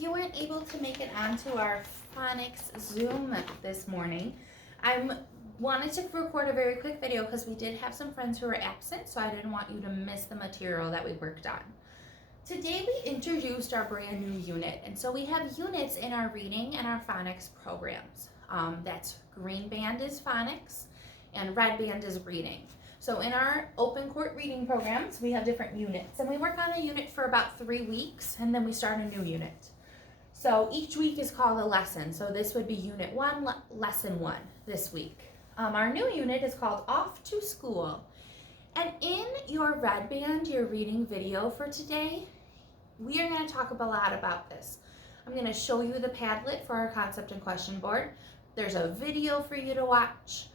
you weren't able to make it onto our Phonics Zoom this morning, I wanted to record a very quick video because we did have some friends who were absent, so I didn't want you to miss the material that we worked on. Today we introduced our brand new unit, and so we have units in our reading and our phonics programs. That's green band is phonics and red band is reading. So in our open court reading programs, we have different units, and we work on a unit for about 3 weeks, and then we start a new unit. So each week is called a lesson. So this would be unit 1, lesson 1 this week. Our new unit is called Off to School. And in your red band, your reading video for today, we are going to talk a lot about this. I'm going to show you the Padlet for our concept and question board. There's a video for you to watch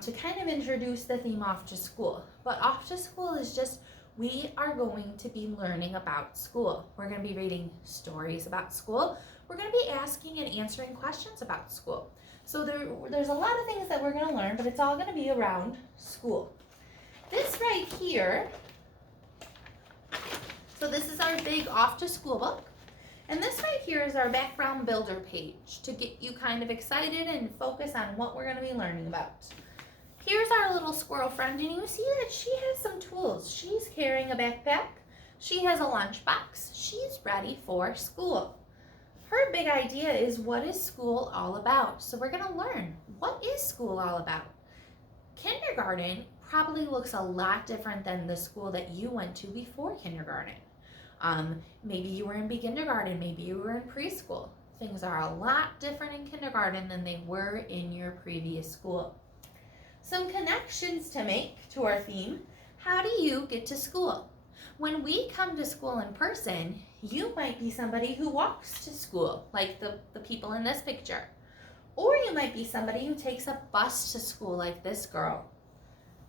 to kind of introduce the theme Off to School. But Off to School is just, we are going to be learning about school. We're going to be reading stories about school. We're going to be asking and answering questions about school. So there's a lot of things that we're going to learn, but it's all going to be around school. This right here, so this is our big Off to School book. And this right here is our background builder page to get you kind of excited and focus on what we're going to be learning about. Here's our little squirrel friend, and you see that she has some tools. She's carrying a backpack. She has a lunchbox. She's ready for school. Her big idea is, what is school all about? So we're going to learn, what is school all about? Kindergarten probably looks a lot different than the school that you went to before kindergarten. Maybe you were in beginnergarten, maybe you were in preschool. Things are a lot different in kindergarten than they were in your previous school. Some connections to make to our theme. How do you get to school? When we come to school in person, you might be somebody who walks to school, like the people in this picture. Or you might be somebody who takes a bus to school, like this girl.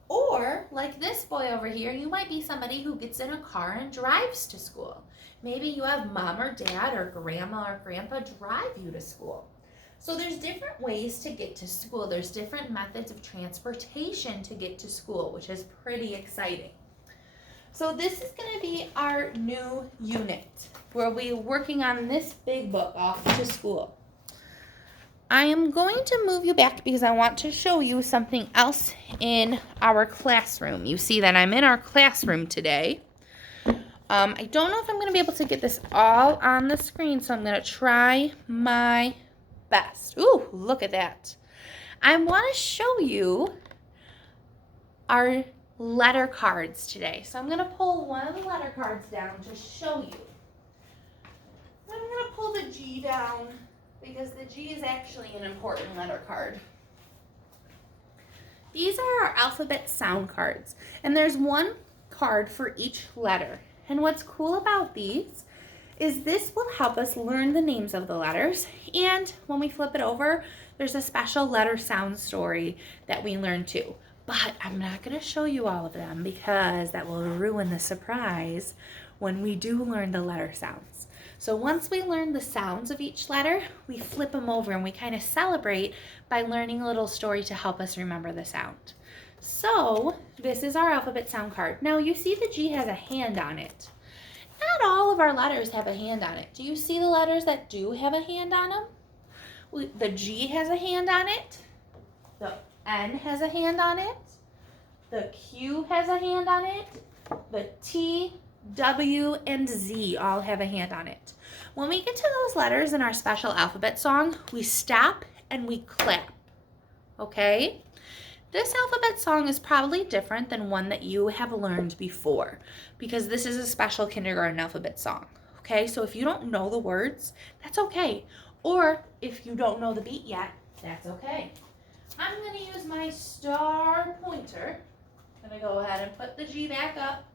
Or, like this boy over here, you might be somebody who gets in a car and drives to school. Maybe you have mom or dad or grandma or grandpa drive you to school. So there's different ways to get to school. There's different methods of transportation to get to school, which is pretty exciting. So this is going to be our new unit. We'll be working on this big book, Off to School. I am going to move you back because I want to show you something else in our classroom. You see that I'm in our classroom today. I don't know if I'm going to be able to get this all on the screen, so I'm going to try my best. Ooh, look at that. I want to show you our letter cards today. So I'm going to pull one of the letter cards down to show you. I'm going to pull the G down because the G is actually an important letter card. These are our alphabet sound cards, and there's one card for each letter. And what's cool about these is this will help us learn the names of the letters, and when we flip it over, there's a special letter sound story that we learn too. But I'm not going to show you all of them because that will ruin the surprise when we do learn the letter sounds. So once we learn the sounds of each letter, we flip them over and we kind of celebrate by learning a little story to help us remember the sound. So this is our alphabet sound card. Now you see the G has a hand on it. Not all of our letters have a hand on it. Do you see the letters that do have a hand on them? The G has a hand on it. The N has a hand on it. The Q has a hand on it. The T, W, and Z all have a hand on it. When we get to those letters in our special alphabet song, we stop and we clap. Okay? This alphabet song is probably different than one that you have learned before because this is a special kindergarten alphabet song. Okay? So if you don't know the words, that's okay. Or if you don't know the beat yet, that's okay. I'm going to use my star pointer. I'm going to go ahead and put the G back up.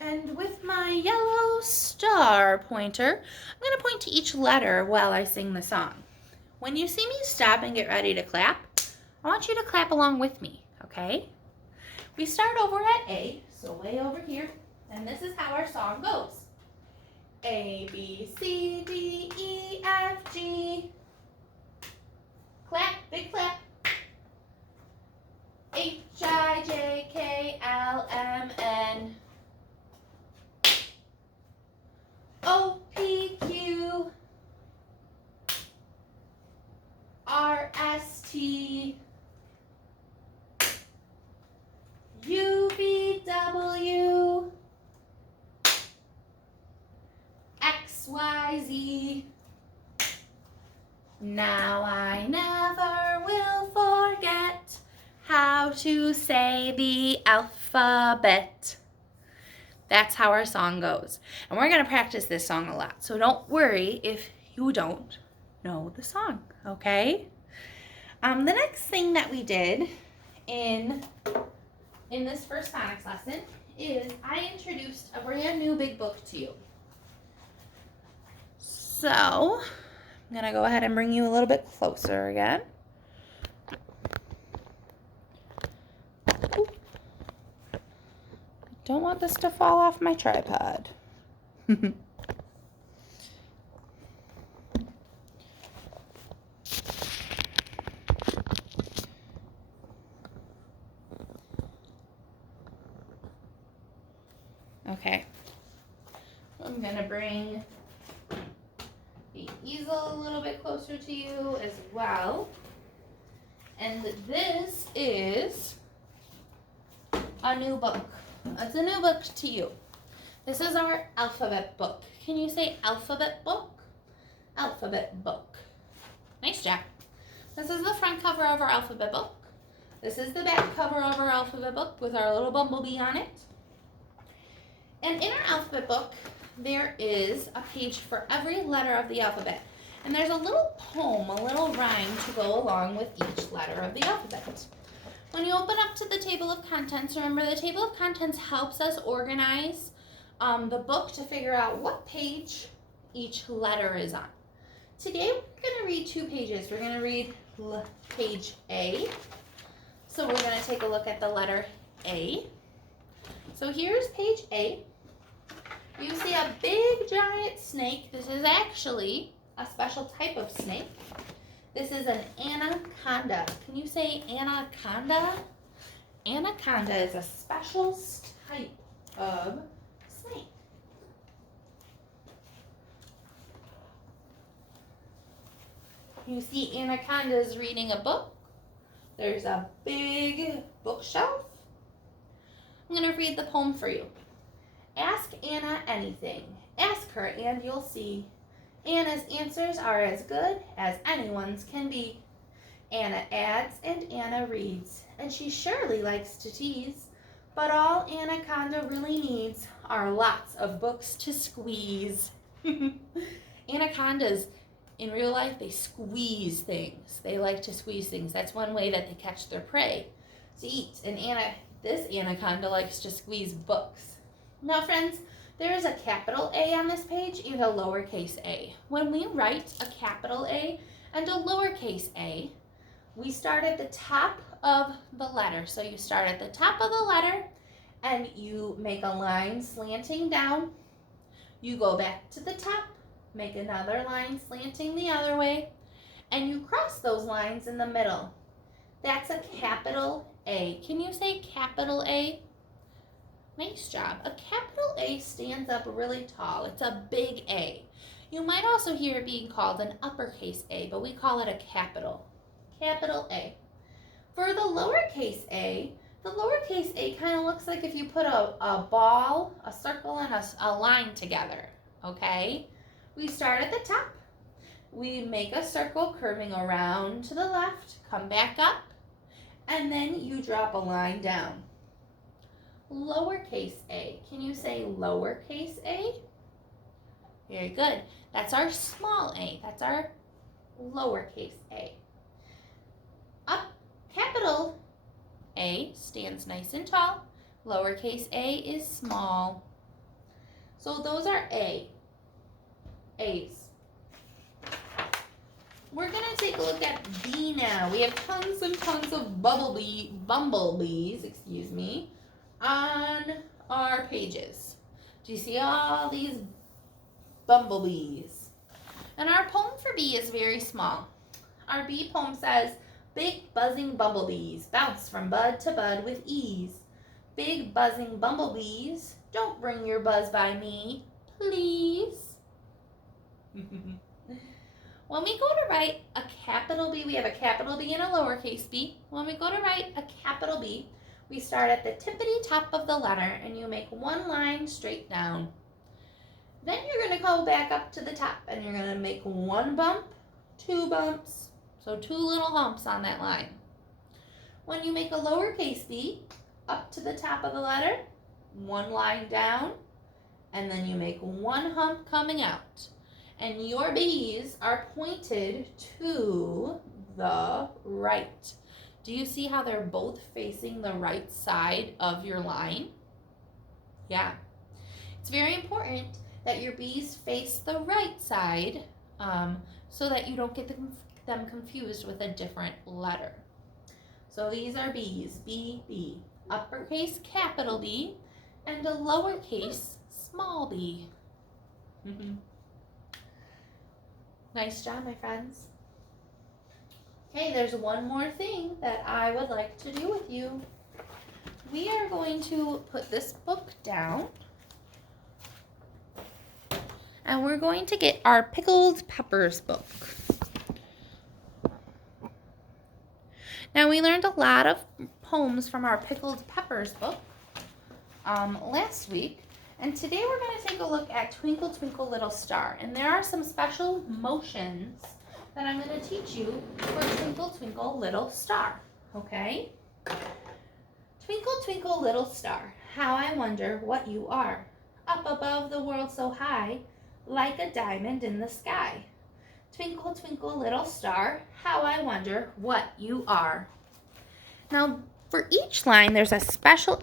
And with my yellow star pointer, I'm going to point to each letter while I sing the song. When you see me stop and get ready to clap, I want you to clap along with me, okay? We start over at A, so way over here, and this is how our song goes. A, B, C, D, E, F, G. Clap, big clap. H, I, J, K, L, M, N. T, U, V, W, X, Y, Z. Now I never will forget how to say the alphabet. That's how our song goes. And we're going to practice this song a lot. So don't worry if you don't know the song, okay? The next thing that we did in this first phonics lesson is I introduced a brand new big book to you. So I'm going to go ahead and bring you a little bit closer again. Don't want this to fall off my tripod. Okay. I'm going to bring the easel a little bit closer to you as well. And this is a new book. It's a new book to you. This is our alphabet book. Can you say alphabet book? Alphabet book. Nice job. This is the front cover of our alphabet book. This is the back cover of our alphabet book with our little bumblebee on it. And in our alphabet book, there is a page for every letter of the alphabet. And there's a little poem, a little rhyme to go along with each letter of the alphabet. When you open up to the table of contents, remember the table of contents helps us organize the book to figure out what page each letter is on. Today we're going to read 2 pages. We're going to read page A. So we're going to take a look at the letter A. So here's page A. You see a big giant snake. This is actually a special type of snake. This is an anaconda. Can you say anaconda? Anaconda is a special type of snake. You see anaconda is reading a book. There's a big bookshelf. I'm going to read the poem for you. Ask Anna anything. Ask her and you'll see. Anna's answers are as good as anyone's can be. Anna adds and Anna reads, and she surely likes to tease. But all Anaconda really needs are lots of books to squeeze. Anacondas, in real life, they squeeze things. They like to squeeze things. That's one way that they catch their prey to eat. And this anaconda likes to squeeze books. Now, friends, there is a capital A on this page and a lowercase a. When we write a capital A and a lowercase a, we start at the top of the letter. So you start at the top of the letter and you make a line slanting down. You go back to the top, make another line slanting the other way, and you cross those lines in the middle. That's a capital A. Can you say capital A? Nice job. A capital A stands up really tall. It's a big A. You might also hear it being called an uppercase A, but we call it a capital. Capital A. For the lowercase a kind of looks like if you put a ball, a circle, and a line together, okay? We start at the top. We make a circle curving around to the left, come back up, and then you drop a line down. Lowercase a. Can you say lowercase a? Very good. That's our small a. That's our lowercase a. Up, capital A stands nice and tall. Lowercase a is small. So those are A's. We're going to take a look at B now. We have tons and tons of bumblebees, on our pages. Do you see all these bumblebees? And our poem for B is very small. Our B poem says, big buzzing bumblebees bounce from bud to bud with ease. Big buzzing bumblebees, don't bring your buzz by me, please. When we go to write a capital B, we have a capital B and a lowercase b. When we go to write a capital B, we start at the tippity top of the letter and you make one line straight down. Then you're going to go back up to the top and you're going to make one bump, two bumps, so two little humps on that line. When you make a lowercase b, up to the top of the letter, one line down, and then you make one hump coming out. And your B's are pointed to the right. Do you see how they're both facing the right side of your line? Yeah. It's very important that your B's face the right side so that you don't get them confused with a different letter. So these are B's, B, B, uppercase capital B, and a lowercase small b. Nice job, my friends. Okay, there's one more thing that I would like to do with you. We are going to put this book down and we're going to get our Pickled Peppers book. Now, we learned a lot of poems from our Pickled Peppers book last week, and today we're going to take a look at Twinkle, Twinkle, Little Star. And there are some special motions that I'm going to teach you for Twinkle, Twinkle, Little Star, okay? Twinkle, twinkle, little star, how I wonder what you are. Up above the world so high, like a diamond in the sky. Twinkle, twinkle, little star, how I wonder what you are. Now, for each line, there's a special